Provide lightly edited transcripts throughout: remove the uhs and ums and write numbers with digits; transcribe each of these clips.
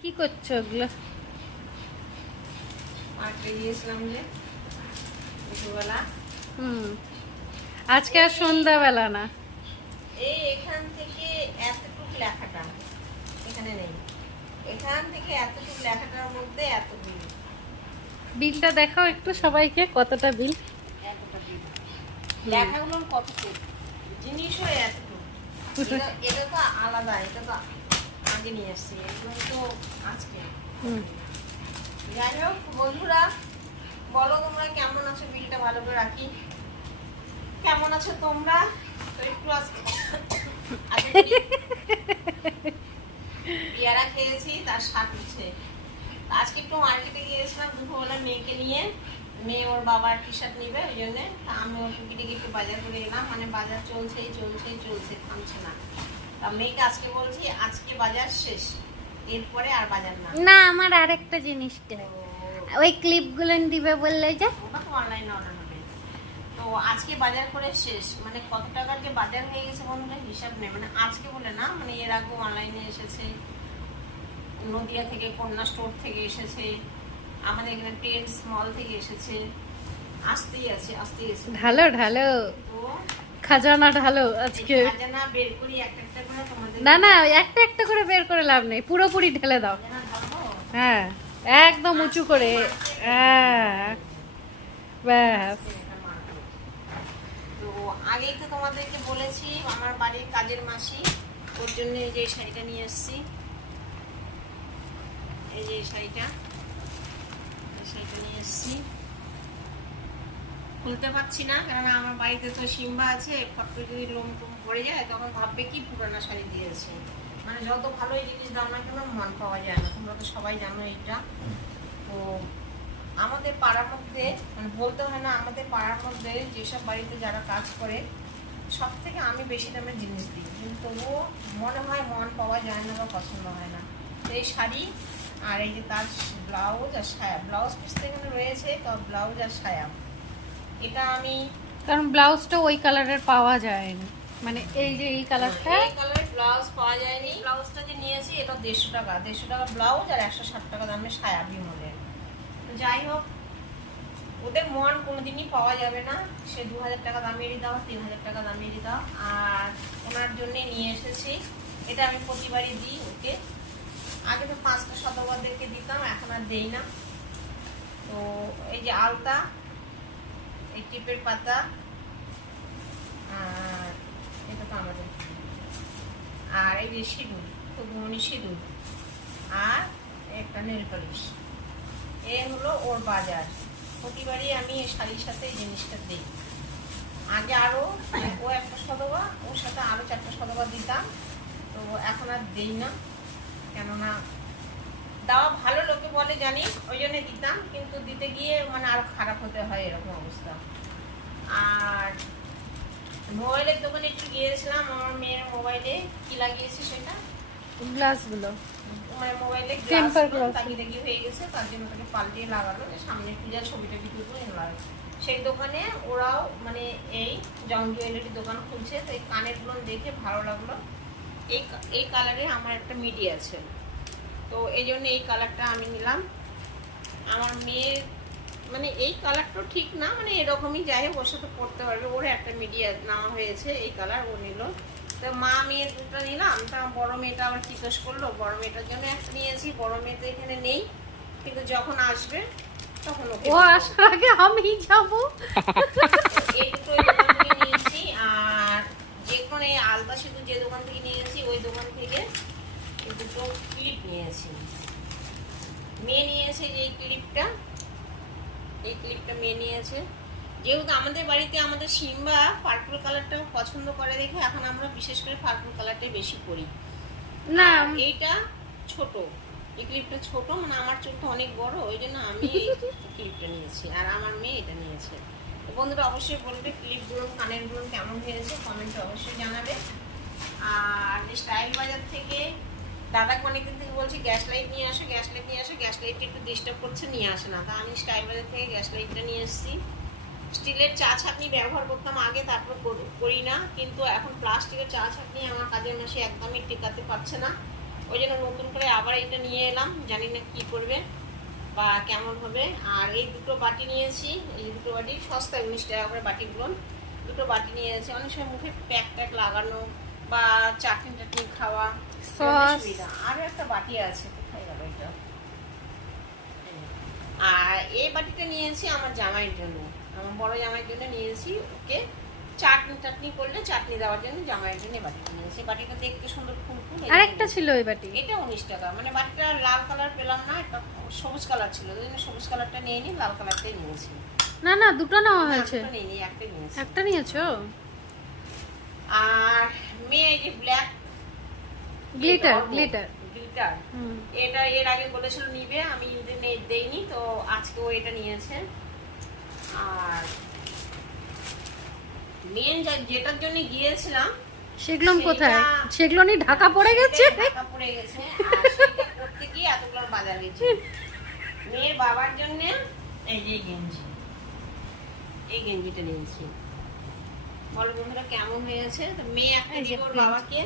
কি করছো ওগুলো? মার্কেটে গিয়েছিলাম যে দুপুরবেলা। আজকে আর সন্ধ্যাবেলা না। এই এখান থেকে এতটুকু লেখাটা এখানে নেই, এখান থেকে এতটুকু লেখাটার মধ্যে এত বিল। বিলটা দেখাও একটু সবাইকে, কতটা বিল? এতটা বিল, লেখাগুলো কতটুকু, জিনিসও এতটুকু। এটা তো আলাদা, এটা তো আগে নিয়ে আসছি, এগুলো তো আজকে। যাই হোক বন্ধুরা, বলো তোমরা কেমন আছো, বিলটা ভালো করে রাখি। কেমন আছো তোমরা? তো একটু আজকে পেয়ারা খেয়েছি, তার স্বাদ উঠছে। আজকে একটু মার্কেটে গিয়েছিলাম দুপুরবেলা মেয়েকে নিয়ে। মেয়ে ওর বাবার টি শার্ট নিবে, ওই জন্যে আমি ওর টুকিটে একটু বাজার করে এলাম। মানে বাজার চলছেই থামছে না। তা মেয়েকে আজকে বলছি আজকে বাজার শেষ, এরপরে আর বাজার না। না, আমার আরেকটা জিনিসটা ওই ক্লিপগুলো দিবে বললে যে, ওটা তো অনলাইনে অর্ডার হবে। তো আজকে বাজার করে শেষ, মানে কত টাকার যে বাজার হয়ে গেছে বন্ধুরা হিসাব নেই। মানে আজকে বলে না, মানে এর আগেও অনলাইনে এসেছে, নদিয়া থেকে কন্যা স্টোর থেকে এসেছে, আমাদের এখানে ট্রেন্ডস মল থেকে এসেছে, আসতেই আছে। ঢালো ঢালো তো খাজানা ঢালো আজকে। খাজানা বের করি একটা একটা করে তোমাদের। না না, একটা একটা করে বের করে লাভ নেই, পুরোপুরি ঢেলে দাও। খাজানা ঢালবো। হ্যাঁ, একদম উঁচু করে। হ্যাঁ, ব্যাস। তো আগেই তো তোমাদেরকে বলেছি আমার বাড়ির কাজের মাসি, ওর জন্য এই যে শাড়িটা নিয়ে এসেছি। এই যে শাড়িটা নিয়ে এসেছি, খুলতে পারছি না, কেননা আমার বাড়িতে তো সিম্বা আছে, ফট করে যদি লোম টোম পড়ে যায় তখন ভাববে কি পুরানা শাড়ি দিয়েছে। মানে যত ভালোই জিনিস দাও না কেন মান পাওয়া যায় না, তোমরা তো সবাই জানো এইটা। তো আমাদের পাড়ার মধ্যে, মানে বলতে হয় না, আমাদের পাড়ার মধ্যে যেসব বাড়িতে যারা কাজ করে সব থেকে আমি বেশি দামের জিনিস দিই, কিন্তু তবুও মনে হয় মন পাওয়া যায় না বা পছন্দ হয় না। এই শাড়ি আর এই যে তার ব্লাউজ আর সায়া, ব্লাউজ পিস তো এখানে রয়েছে, তো ব্লাউজ আর সায়া এটা আমি, কারণ ব্লাউজটা ওই কালারের পাওয়া যায় না, মানে এই যে এই কালারটা, এই কালারের ব্লাউজ পাওয়া যায়নি। ব্লাউজটা যে নিয়েছি এটা 150 টাকা ব্লাউজ আর 160 টাকা দামের সায়া বিমলের। তো যাই হোক, ওদের মন কোনোদিনই পাওয়া যাবে না, সে 2000 টাকা দামেরই দাও, 3000 টাকা দামেরই দাও। আর ওনার জন্যে নিয়ে এসেছি, এটা আমি প্রতিবারই দিই ওকে। আগে তো 5টা শতবাদেরকে দিতাম, এখন আর দেই না। তো এই যে আলতা, এই টিপের পাতা, আর এটা তো আমাদের, আর এই যে সিঁদুর, খুবমনি সিঁদুর, আর একটা নেল পালিশ। এ হলো ওর বাজার। প্রতিবারই আমি এই শাড়ির সাথে এই জিনিসটা দিই। আগে আরও ও একটা শতবা, ওর সাথে আরও 4টা শতবা দিতাম, তো এখন আর দিই না, কেননা দেওয়া ভালো লোকে বলে জানি, ওই জন্য দিতাম, কিন্তু দিতে গিয়ে মানে আরো খারাপ হতে হয়, এরকম অবস্থা। আর মোবাইলের দোকানে একটু গিয়েছিলাম, আমার মেয়ের মোবাইলে কি লাগিয়েছে সেটা, গ্লাসগুলো, মানে মোবাইলে টেম্পার গ্লাস তাগিয়ে হয়ে গেছে, তার জন্য তাকে পাল্টিয়ে লাগালো, যে সামনে পূজার ছবিটা কিছু লাগে। সেই দোকানে ওরাও মানে এই জং জুয়েলারি দোকান খুলছে, তো এই কানেরগুলো দেখে ভালো লাগলো। এই কালারে আমার একটা মিডি আছে, তো এই জন্য এই কালারটা আমি নিলাম। আমার মেয়ের মানে এই কালারটাও ঠিক না, মানে এরকমই, যাই হোক ওর সাথে পরতে পারবে, ওর একটা মিডিয়া নেওয়া হয়েছে, এই কালার ও নিল। তো মা মেয়ের দুটো নিলাম। তা বড় মেয়েটা আবার জিজ্ঞেস করলো, বড় মেয়েটার জন্য একটা নিয়েছি, বড় মেয়ে তো এখানে নেই, কিন্তু যখন আসবে তখন ও আসার আগে আমি যাবো। এই দুটো দোকান থেকে নিয়েছি। আর যে কোনো এই আলতা শুধু যে দোকান থেকে নিয়েছি ওই দোকান থেকে এই দুটো ক্লিপ নিয়েছি। মেয়ে নিয়েছে যে এই ক্লিপটা মেয়ে নিয়েছে। যেহেতু আমাদের বাড়িতে আমাদের সিম্বা পার্পল কালারটা পছন্দ করে দেখে এখন আমরা বিশেষ করে পার্পল কালারটাই বেশি পরি। না, এইটা ছোট, এই ক্লিপটা ছোট, মানে আমার চোখটা অনেক বড়, ওই জন্য আমি এই ক্লিপটা নিয়েছি, আর আমার মেয়ে এটা নিয়েছে। তো বন্ধুরা অবশ্যই বলবে ক্লিপগুলো কানেরগুলো কেমন হয়েছে, কমেন্টে অবশ্যই জানাবে। আর স্টাইল বাজার থেকে দাদাকে অনেকদিন থেকে বলছি গ্যাস লাইট নিয়ে আসো, গ্যাস লাইটটা একটু ডিস্টার্ব করছে, নিয়ে আসে না। তা আমি স্টাইল বাজার থেকে গ্যাস লাইটটা নিয়ে এসেছি। স্টিলের চা ছাঁকনি ব্যবহার করতাম আগে, তারপর করি না, কিন্তু এখন প্লাস্টিকের চা ছাঁকনি আমার কাজের মাসে একদমই টেকাতে পারছে না। ওই জন্য নতুন করে আবার এটা নিয়ে এলাম, জানি না কি করবে বা কেমন হবে। আর এই দুটো বাটি নিয়েছি, এই দুটো বাটি সস্তায় 19 টাকা করে বাটিগুলো। দুটো বাটি নিয়েছি, অনেক সময় মুখে প্যাক ট্যাক লাগানো বা চাটনি টাটনি খাওয়া সুবিধা। আরও একটা বাটি আছে, কোথায় গেল এটা? আর এই বাটিটা নিয়েছি আমার জামাইয়ের জন্য, আমার বড় জামাইয়ের জন্য নিয়েছি। ওকে চাটনি টাটনি করলে চাটনি দেওয়ার জন্য জামাইয়ের জন্য বাটিটা নিয়েছি। বাটিটা দেখতে সুন্দর ফুলফুল। আরেকটা ছিল ওই বাটি, এটা 19 টাকা। মানে বাটিটা লাল কালার পেলাম না, এটা সবুজ কালার ছিল, ওই জন্য সবুজ কালারটা নিয়ে নিই, লাল কালারটাই নিয়েছি। না না দুটো নেওয়া হয়েছে, একটাই নিয়েছি। একটা নিয়েছো? আর মেয়ে এই যে ব্ল্যাক গ্লিটার গ্লিটার, এটা এর আগে বলেছিল নিবে, আমি দেইনি, তো আজকে ও এটা নিয়েছে। আর মেন যেটার জন্য গিয়েছিলাম সেগুলো কোথায়? সেগুলো নি ঢাকা পড়ে গেছে, ঢাকা পড়ে গেছে। আর সেটা করতে গিয়ে এতগুলো বাজার গেছে। মেয়ের বাবার জন্য এই যে গেঞ্জি, এই গেঞ্জিটা নিয়েছি। বলো বন্ধুরা কেমন হয়েছে? তো মেয়ে একটা দিব ওর বাবাকে।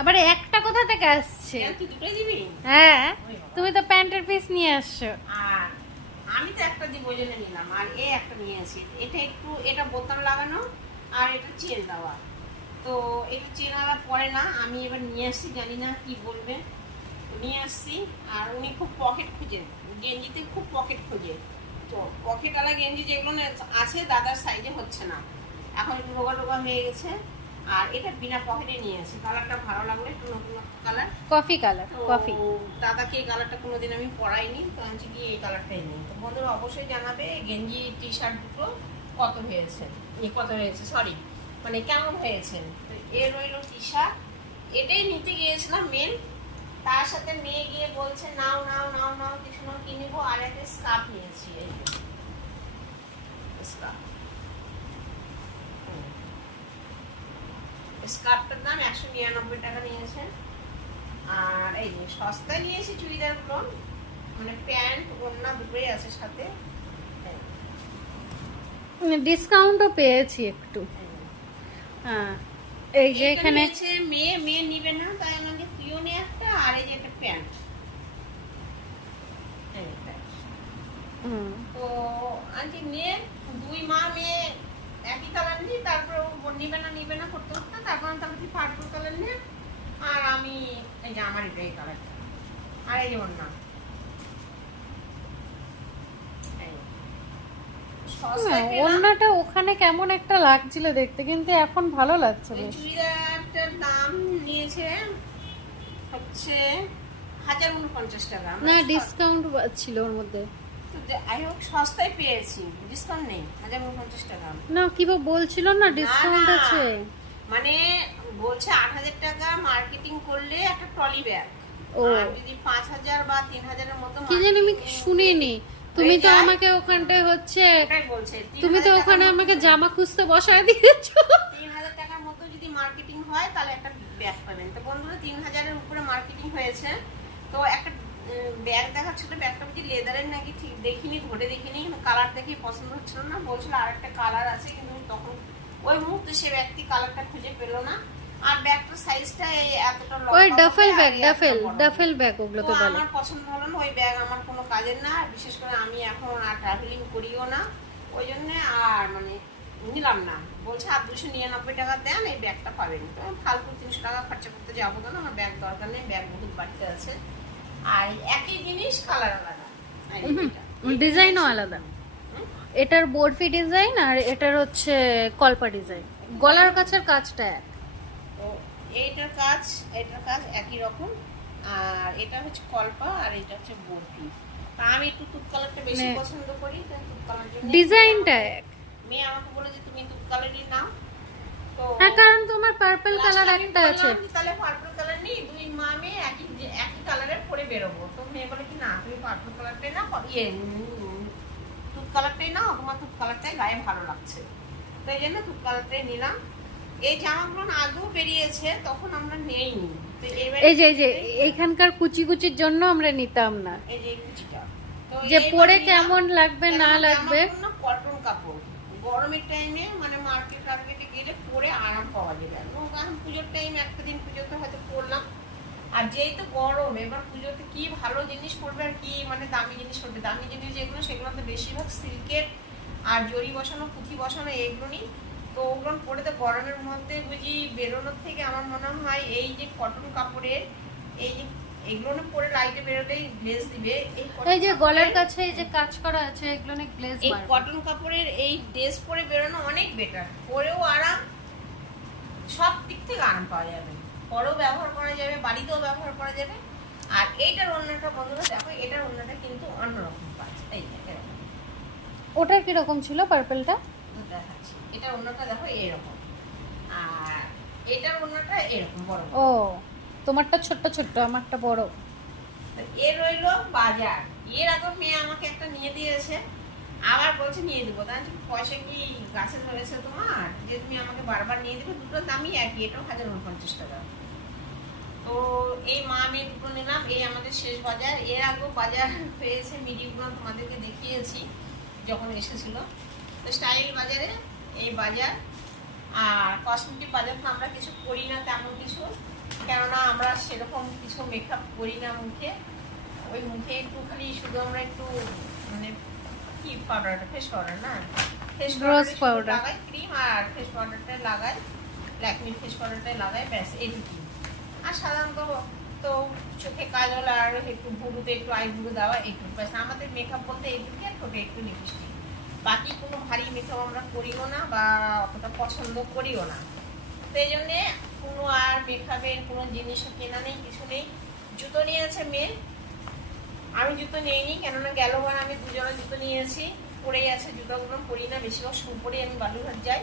আবার একটা কোথা থেকে আসছে? তুই দুটোই দিবি? হ্যাঁ, তুমি তো প্যান্টের পিস নিয়ে আসছো। আর আমি তো একটা দিব, ওই জন্য নিলাম। আর এই একটা নিয়েছি, এটা একটু, এটা বোতাম লাগানো আর এটা চেন দেওয়া। তো এটা চেন আলা পরে না, আমি এবার নিয়ে আসছি, জানি না কি বলবে, নিয়ে আসছি। আর উনি খুব পকেট খুঁজে, গেঞ্জিতে খুব পকেট খুঁজে। তো পকেটওয়ালা গেঞ্জি যেগুলো আছে দাদার সাইজে হচ্ছে না, এখন একটু রোগা রোগা হয়ে গেছে। আর এটা বিনা পকেটে নিয়ে আসি, কালারটা ভালো লাগলো, একটু নতুন কালার, কফি কালার। কফি দাদাকে এই কালারটা কোনোদিন আমি পরাইনি, তো আনছি কি এই কালারটাই নেই। তো বন্ধুরা অবশ্যই জানাবে গেঞ্জি টি শার্ট দুটো কত হয়েছে, সরি মানে কেমন হয়েছে। তো এর রইল টি শার্ট, এটাই নিতে গিয়েছিলাম মেন। তার সাথে মেয়ে গিয়ে বলছে নাও নাও নাও নাও কিছু নাও কিনবো। আর একটা স্কার্ফ নিয়েছি, এই স্কার্ফ, স্কার্ফটার দাম 199 টাকা নিয়েছে। আর এই যে সস্তায় নিয়েছি চুড়িদারগুলো, মানে প্যান্ট ওড়না দুটোই আছে সাথে, ডিসকাউন্টও পেয়েছি একটু। হ্যাঁ, এই যে এখানে মেয়ে নিবে না, তাই আমাকে তুইও নে একটা। আর এই যে একটা প্যান্ট, তো আন্টি নিয়ে দুই মা মেয়ে একই কালার নিই। তারপর ও নিবে না করতে করতে তারপর তাহলে তুই পার্পল কালার নিয়ে, আর আমি এই যে আমার এটা এই কালারটা। আর এই যে ওড়না, ওড়নাটা ওখানে কেমন একটা লাগছিল দেখতে, কিন্তু এখন ভালো লাগছে বেশ। চুড়িদারটার দাম নিয়েছে হচ্ছে 1049 টাকা। না ডিসকাউন্ট ছিল ওর মধ্যে, যাই হোক সস্তায় পেয়েছি, ডিসকাউন্ট নেই, 1049 টাকা। না কি বলছিল না ডিসকাউন্ট আছে, মানে বলছে 8000 টাকা মার্কেটিং করলে একটা ট্রলি ব্যাগ। আর যদি 5000 বা 3000 এর মতো কি জানি আমি শুনিনি। তুমি তো আমাকে ওখানটায় হচ্ছে, তুমি তো ওখানে আমাকে জামা খুঁজতে বসায় দিয়েছো। 3000 টাকার মতো যদি মার্কেটিং হয় তাহলে একটা ব্যাগ পাবেন। তো বন্ধুরা 3000 এর উপরে মার্কেটিং হয়েছে। তো একটা ব্যাগ দেখাচ্ছিল, ব্যাগটা বুঝি লেদারের নাকি, ঠিক দেখিনি, ধরে দেখিনি, কালার দেখে পছন্দ হচ্ছিল না। বলছিল আর একটা কালার আছে, কিন্তু তখন ওই মুহূর্তে সে ব্যক্তি কালারটা খুঁজে পেল না। আর ব্যাগটার সাইজটা এতটা লম্বা, ওই ডাফেল ব্যাগ ওগুলো তো বলে। আমার পছন্দ হলো না, ওই ব্যাগ আমার কোনো কাজের না। বিশেষ করে আমি এখন আর ট্রাভেলিং করিও না, ওই জন্য আর মানে নিলাম না। বলছে আর 299 টাকা দেন এই ব্যাগটা পাবেন। তো ফালতু 300 টাকা খরচা করতে যাবো কেন, আমার ব্যাগ দরকার নেই, ব্যাগ বহুত বাড়তে আছে। আর একই জিনিস কালার আলাদা, ডিজাইনও আলাদা। এটার বরফি ডিজাইন আর এটার হচ্ছে কলপা ডিজাইন, গলার কাছের কাজটা এক। তো এটার কাজ একই রকম। আর এটা হচ্ছে কলপা আর এটা হচ্ছে বরফি। তা আমি একটু তুপ কালারটা বেশি পছন্দ করি, তাই তুপ কালার জন্য ডিজাইনটা এক। মেয়ে আমাকে বলে যে তুমি তুপ কালারই নাও। তো হ্যাঁ, কারণ তোমার পার্পল কালার একটা আছে, তাহলে পার্পল কালার নেই, দুই মা মেয়ে একই কালারের পরে বেরোবো। তো মেয়ে বলে কি না তুমি পার্পল কালারটাই না, তুপ কালারটাই নাও, তোমার তুপ কালারটাই গায়ে ভালো লাগছে। তো এই জন্য তুপ কালারটাই নিলাম। এই জামাগুলো আগেও বেরিয়েছে, তখন আমরা নেইনি। এই যে এইখানকার কুচি কুচির জন্য আমরা নিতাম না, এই যে কুচিটা, তো যে পরে কেমন লাগবে না লাগবে। কটন কাপড় গরমের টাইমে মানে মার্কেটে গেলে পরে আরাম পাওয়া যাবে। এখন পুজোর টাইমে একটা দিন পুজোতে হয়তো পরলাম, আর আর যেই তো গরম, এবার পুজোতে কি ভালো জিনিস পড়বে আর কি মানে দামি জিনিস পড়বে। দামি জিনিস যেগুলো সেগুলো তো বেশিরভাগ সিল্কের আর জরি বসানো পুঁথি বসানো এগুলোই। তো ওগুলো পরে তো গরমের মধ্যে বুঝি বেরোনোর থেকে আমার মনে হয় এই যে কটন কাপড়ের এই যে এগুলো পরে লাইটে বেরোলেই গ্লেজ দিবে। এই যে গলার কাছে এই যে কাজ করা আছে এগুলো অনেক গ্লেজ এই মারবে। কটন কাপড়ের এই ড্রেস পরে বেরোনো অনেক বেটার, পরেও আরাম, সব দিক থেকে আরাম পাওয়া যাবে, পরেও ব্যবহার করা যাবে, বাড়িতেও ব্যবহার করা যাবে। আর এইটার অন্যটা বন্ধুরা দেখো, এটার অন্যটা কিন্তু অন্যরকম কাজ। এই যে এরকম ওটার কি রকম ছিল পার্পলটা? দেখাচ্ছি, এটার অন্যটা দেখো এরকম, আর এটার অন্যটা এরকম বড় বড়। ও তোমারটা ছোট্ট ছোট্ট, আমারটা বড়। এর রইলো বাজার। এর আগে মেয়ে আমাকে একটা নিয়ে দিয়েছে, আবার বলছে নিয়ে দেবো। তাই পয়সা কি গাছে ধরেছে তোমার যে তুমি আমাকে বারবার নিয়ে দেবে? দুটোর দামই একই, এটাও 1049 টাকা। তো এই মা মেয়ে দুটো নিলাম, এই আমাদের শেষ বাজার। এর আগেও বাজার পেয়েছে, মিডিগুলো তোমাদেরকে দেখিয়েছি যখন এসেছিল। তো স্টাইল বাজারে এই বাজার। আর কসমেটিক বাজার তো আমরা কিছু করি না তেমন কিছু, কেননা আমরা সেরকম কিছু মেকআপ করি না মুখে। ওই মুখে একটু খালি শুধু আমরা একটু মানে কি পাউডারটা, ফেস পাউডার না, ফেস Rose powder লাগাই, ক্রিম আর ফেস পাউডারটা লাগাই, ল্যাকমির ফেস পাউডারটাই লাগাই, ব্যাস এইটুকুই। আর সাধারণত তো চোখে কাজল আর একটু ভুরুতে একটু আইব্রু দেওয়া এইটুকু, ব্যাস। আমাদের মেকআপ বলতে এইটুকু, আর ঠোঁটে একটু লিপস্টিক। বাকি কোনো ভারী মেকআপ আমরা করিও না বা অতটা পছন্দ করিও না। তো এই জন্যে কোনো আর মেকআপের কোনো জিনিসও কেনা নেই, কিছু নেই। জুতো নিয়েছে মেয়ে, আমি জুতো নিইনি, কেননা গেলবার আমি দুজোড়া জুতো নিয়েছি, পরেই আছে জুতোগুলো, পরি না, বেশিরভাগ শু পরে আমি বালুরঘাট যাই।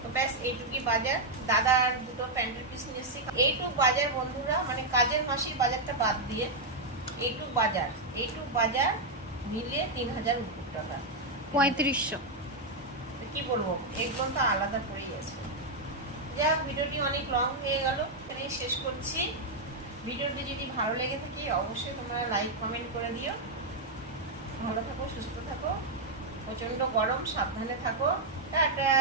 তো ব্যাস এইটুকুই বাজার। দাদার দুটো প্যান্টের পিস নিয়েছি, এইটুক বাজার বন্ধুরা, মানে কাজের মাসির বাজারটা বাদ দিয়ে এইটুক বাজার মিলিয়ে 3000 উপর টাকা, 3500। তো কি বলবো, এগুলো তো আলাদা পড়েই আছে। যাক, ভিডিওটি অনেক লং হয়ে গেল, এখানেই শেষ করছি। ভিডিওটি যদি ভালো লেগে থাকে অবশ্যই তোমরা লাইক কমেন্ট করে দিও। ভালো থাকো, সুস্থ থাকো, প্রচন্ড গরম, সাবধানে থাকো, টাটা।